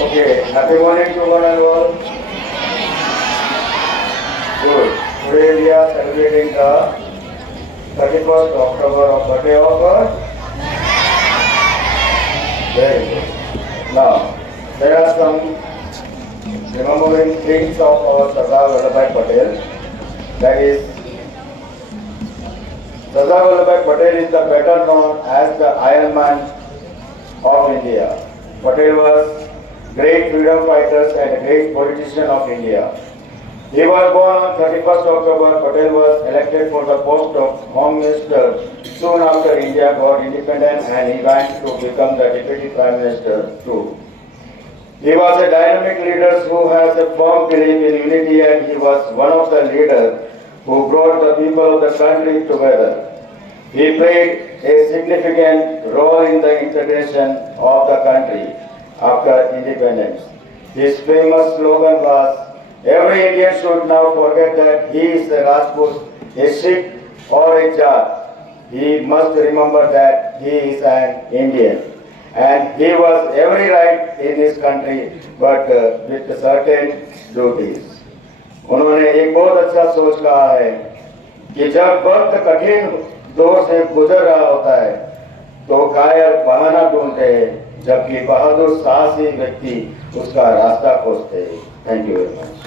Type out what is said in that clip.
Okay, happy morning to one and all. Good. Today we are celebrating the 31st October of birthday of our. Very good. Now, there are some remembering things of our Sardar Vallabhbhai Patel. That is, Sardar Vallabhbhai Patel is the better known as the Iron Man of India. Patel was great freedom fighters and a great politician of India. He was born on 31st October. Patel was elected for the post of Home Minister soon after India got independent, and he went to become the Deputy Prime Minister too. He was a dynamic leader who has a firm belief in unity, and he was one of the leaders who brought the people of the country together. He played a significant role in the integration of the country after independence. His famous slogan was, "Every Indian should now forget that he is a Rajput, a Sikh or a Jat. He must remember that he is an Indian. And he was every right in his country, but with certain duties." उन्होंने एक बहुत अच्छा सोच कहा है कि जब वक्त कठिन दौर से गुजर रहा होता है तो कायर बहाना ढूंढते हैं, जबकि बहादुर साहसी व्यक्ति उसका रास्ता खोजते हैं। Thank you very much.